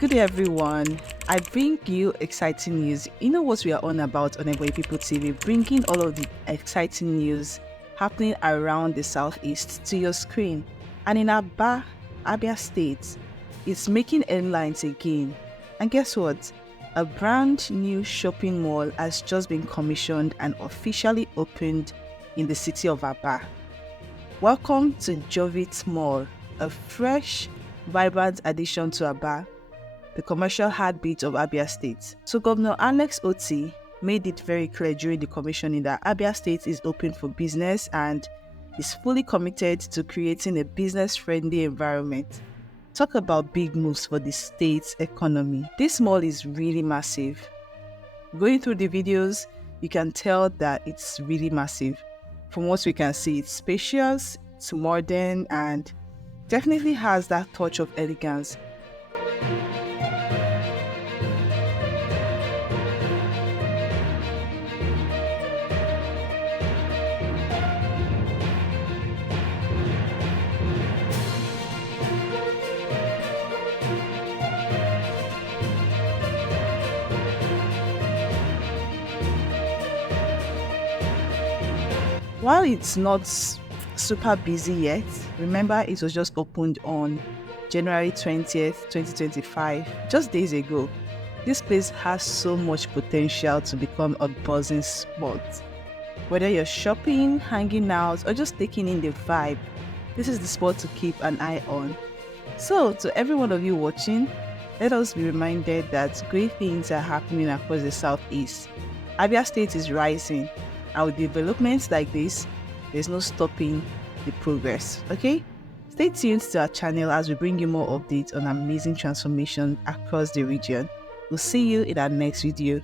Good day, everyone. I bring you exciting news. You know what we are on about on Eboy People TV, bringing all of the exciting news happening around the southeast to your screen. And in Aba, Abia State, it's making headlines again. And guess what? A brand new shopping mall has just been commissioned and officially opened in the city of Aba. Welcome to Jovit Mall, a fresh, vibrant addition to Aba, the commercial heartbeat of Abia State. So Governor Alex Oti made it very clear during the commissioning that Abia State is open for business and is fully committed to creating a business-friendly environment. Talk about big moves for the state's economy. This mall is really massive. Going through the videos, you can tell that it's really massive. From what we can see, it's spacious, it's modern, and definitely has that touch of elegance. While it's not super busy yet, remember it was just opened on January 20th, 2025, just days ago. This place has so much potential to become a buzzing spot. Whether you're shopping, hanging out, or just taking in the vibe, this is the spot to keep an eye on. So, to every one of you watching, let us be reminded that great things are happening across the southeast. Abia State is rising, and with developments like this, there's no stopping the progress. Okay? Stay tuned to our channel as we bring you more updates on amazing transformation across the region. We'll see you in our next video.